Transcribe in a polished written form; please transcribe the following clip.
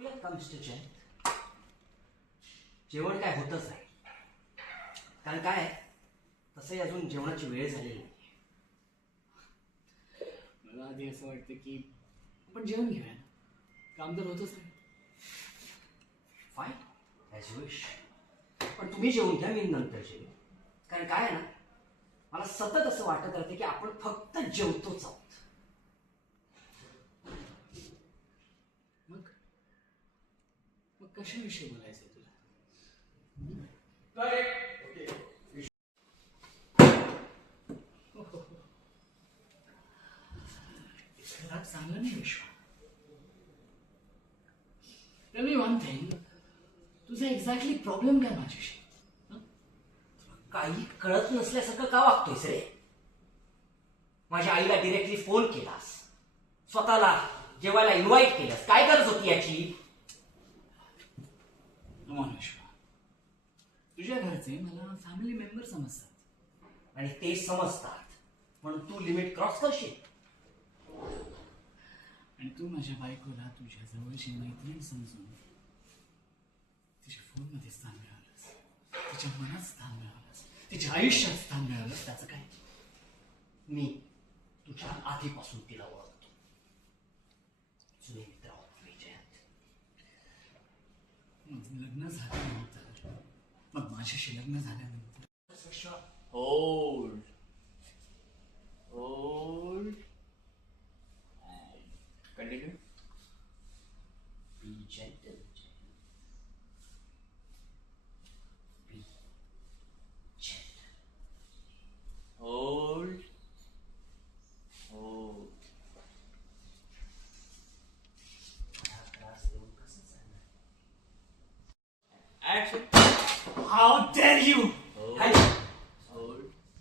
करूयात का मिस्टर जयंत? जेवण काय होतच आहे, कारण काय तसंही अजून जेवणाची वेळ झालेली नाही. मला आधी असं वाटतं की आपण जेवण घेऊया ना, काम तर होतच आहे. Fine, as you wish. पण तुम्ही जेवून घ्या, मी नंतर जेवेन. कारण काय आहे ना, मला सतत असं वाटत राहते की आपण फक्त जेवतोच आहोत. मग मग कशाविषयी बोलायचंय तुला? घरात चांगलं नाही विश्वा. टेल मी वन थिंग, तुझा एक्झॅक्टली प्रॉब्लेम काय माझ्याशी? काही कळत नसल्यासारखं का वागतोयस रे? माझ्या आईला डिरेक्टली फोन केलास, स्वतःला जेवायला इन्व्हाइट केलंस, काय गरज होती याची? कमॉन विश्वा, तुझ्या घरचे मला फॅमिली मेंबर समजतात. आणि ते समजतात म्हणून तू लिमिट क्रॉस करशील? आणि तू माझ्या बायकोला तुझ्या जवळची मैत्रीण समजून तिच्या फोनमध्ये स्थान मिळालंस, तिच्या मनात स्थान मिळालंस, तिच्या आयुष्यात स्थान मिळालंस. त्याचं काय? मी तुझ्या आधीपासून तिला ओळखतो. जुने मित्र आहोत मी, जयंत. मग लग्न झाल्यानंतर, मग माझ्याशी लग्न झाल्यानंतर Hold. Hold. And continue. Be gentle, Jayant. Be gentle. Hold. Hold. हा त्रास देऊन कसं चालणार? Action. How dare you!